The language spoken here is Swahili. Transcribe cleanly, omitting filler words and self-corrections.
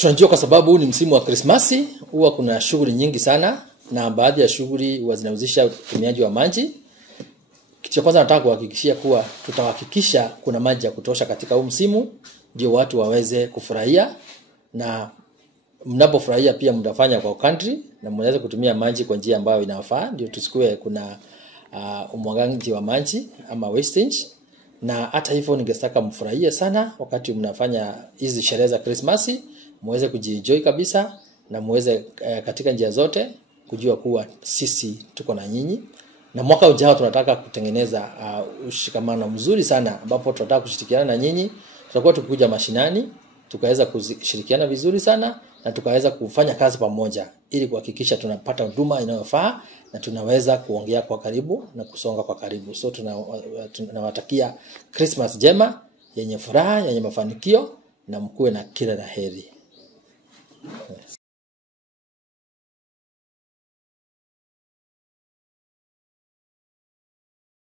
Tunajua kwa sababu ni msimu wa Krismasi, huwa kuna shughuli nyingi sana na baadhi ya shughuli huwa zinahusisha utumiaji wa maji. Kitu cha kwanza nataka kuhakikishia kuwa tutahakikisha kuna maji ya kutosha katika huu msimu ndio watu waweze kufurahia, na mnapofurahia pia mtafanya kwa country na mnaweza kutumia maji kwa njia ambayo inafaa ndio tusikue kuna umwagaji wa maji ama wastage. Na hata hivyo ningetaka mfurahie sana wakati mnafanya hizi sherehe za Krismasi, muweze kujienjoy kabisa na muweze katika njia zote kujua kuwa sisi tuko na nyinyi. Na mwaka ujao tunataka kutengeneza ushikamano mzuri sana ambapo tunataka kushirikiana na nyinyi. Tutakuwa tukikuja mashinani, tukaweza kushirikiana vizuri sana na tukaweza kufanya kazi pamoja ili kuhakikisha tunapata huduma inayofaa na tunaweza kuongea kwa karibu na kusonga kwa karibu. So tunawatakia Christmas njema, yenye furaha, yenye mafanikio na mkuwe na kila la heri.